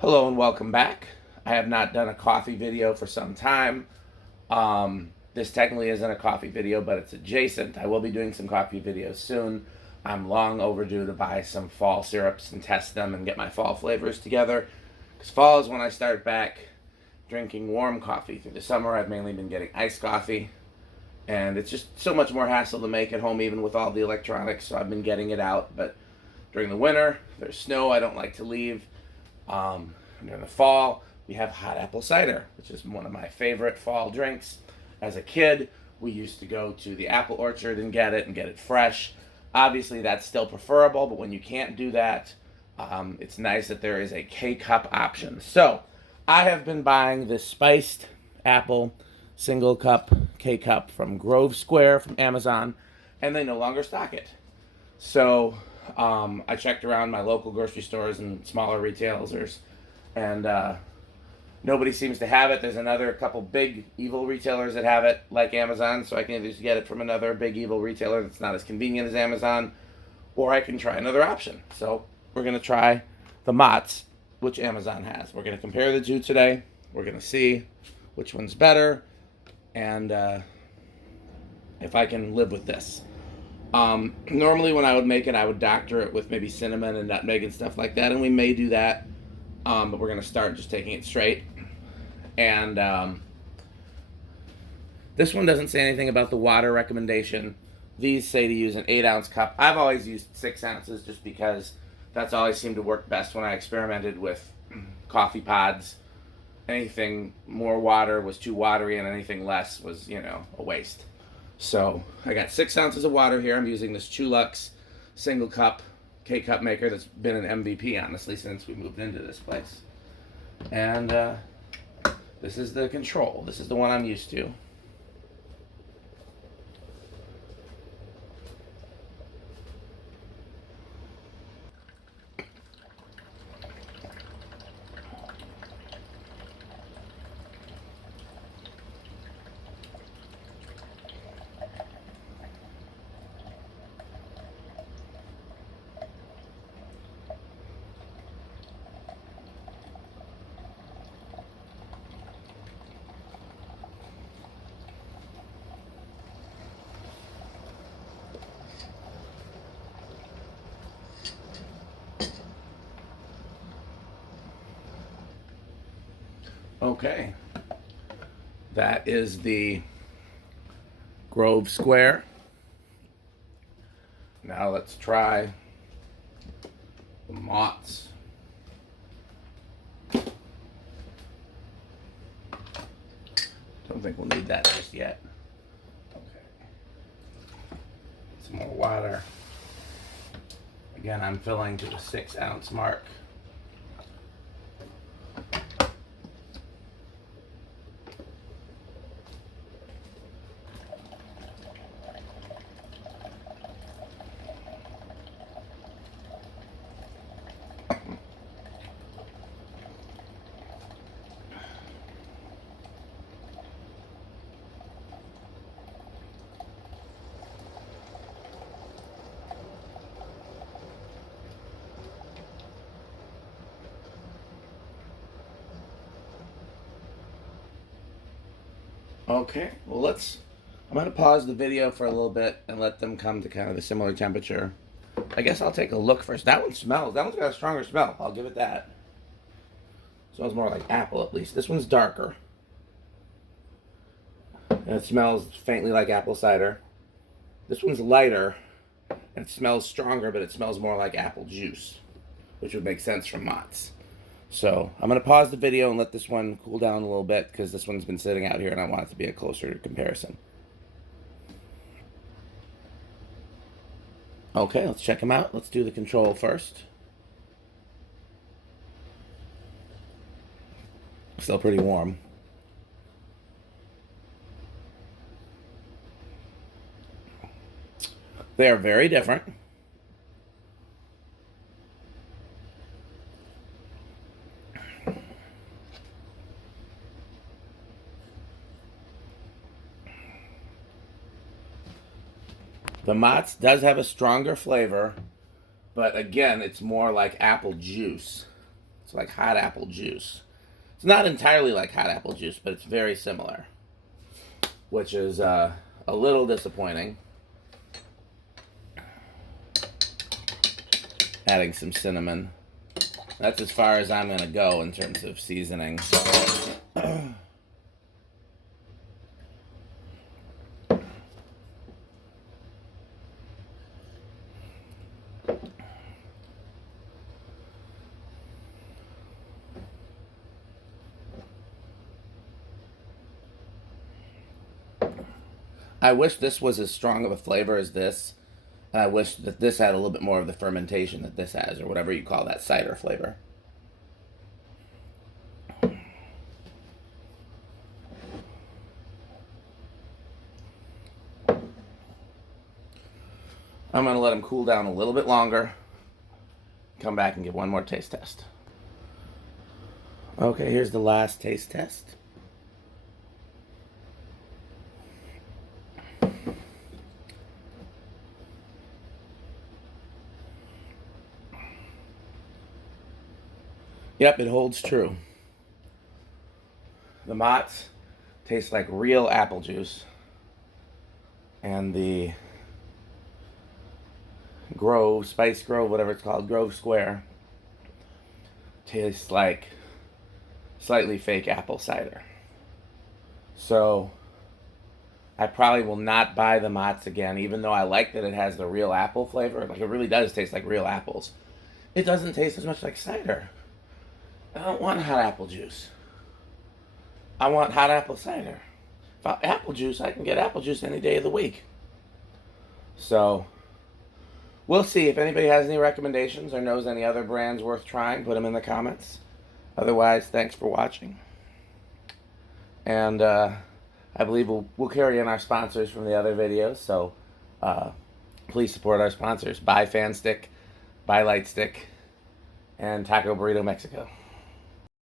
Hello and welcome back. I have not done a coffee video for some time. This technically isn't a coffee video, but it's adjacent. I will be doing some coffee videos soon. I'm long overdue to buy some fall syrups and test them and get my fall flavors together. Because fall is when I start back drinking warm coffee. Through the summer, I've mainly been getting iced coffee. And it's just so much more hassle to make at home, even with all the electronics. So I've been getting it out. But during the winter, there's snow. I don't like to leave. During the fall, we have hot apple cider, which is one of my favorite fall drinks. As a kid, we used to go to the apple orchard and get it fresh. Obviously, that's still preferable, but when you can't do that, it's nice that there is a K-cup option. So, I have been buying this spiced apple single cup K-cup from Grove Square from Amazon, and they no longer stock it. So I checked around my local grocery stores and smaller retailers, and nobody seems to have it. There's another couple big evil retailers that have it, like Amazon, so I can either get it from another big evil retailer that's not as convenient as Amazon, or I can try another option. So we're going to try the Mott's, which Amazon has. We're going to compare the two today. We're going to see which one's better, and if I can live with this. Normally when I would make it, I would doctor it with maybe cinnamon and nutmeg and stuff like that, and we may do that, but we're going to start just taking it straight. And this one doesn't say anything about the water recommendation. These say to use an 8-ounce cup. I've always used 6 ounces just because that's always seemed to work best when I experimented with coffee pods. Anything more water was too watery, and anything less was, a waste. So I got 6 ounces of water here. I'm using this Chulux single cup K-cup maker that's been an MVP, honestly, since we moved into this place. And this is the control. This is the one I'm used to. Okay, that is the Grove Square. Now let's try the Mott's. Don't think we'll need that just yet. Okay, some more water. Again, I'm filling to the 6-ounce mark. Okay, well I'm going to pause the video for a little bit and let them come to kind of a similar temperature. I guess I'll take a look first. That one's got a stronger smell. I'll give it that. Smells more like apple at least. This one's darker. And it smells faintly like apple cider. This one's lighter and it smells stronger, but it smells more like apple juice, which would make sense from Mott's. So I'm going to pause the video and let this one cool down a little bit because this one's been sitting out here and I want it to be a closer comparison. Okay, let's check them out. Let's do the control first. Still pretty warm. They are very different. The Mott's does have a stronger flavor, but again, it's more like apple juice. It's like hot apple juice. It's not entirely like hot apple juice, but it's very similar, which is a little disappointing. Adding some cinnamon. That's as far as I'm going to go in terms of seasoning. I wish this was as strong of a flavor as this. And I wish that this had a little bit more of the fermentation that this has, or whatever you call that cider flavor. I'm going to let them cool down a little bit longer. Come back and give one more taste test. Okay, here's the last taste test. Yep, it holds true. The Mott's taste like real apple juice. And the Spice Grove, whatever it's called, Grove Square, tastes like slightly fake apple cider. So I probably will not buy the Mott's again, even though I like that it has the real apple flavor. Like, it really does taste like real apples. It doesn't taste as much like cider. I don't want hot apple juice. I want hot apple cider. If I apple juice, I can get apple juice any day of the week. So we'll see. If anybody has any recommendations or knows any other brands worth trying, put them in the comments. Otherwise, thanks for watching. And I believe we'll carry in our sponsors from the other videos. So please support our sponsors. Buy Fan Stick, Buy Light Stick, and Taco Burrito Mexico.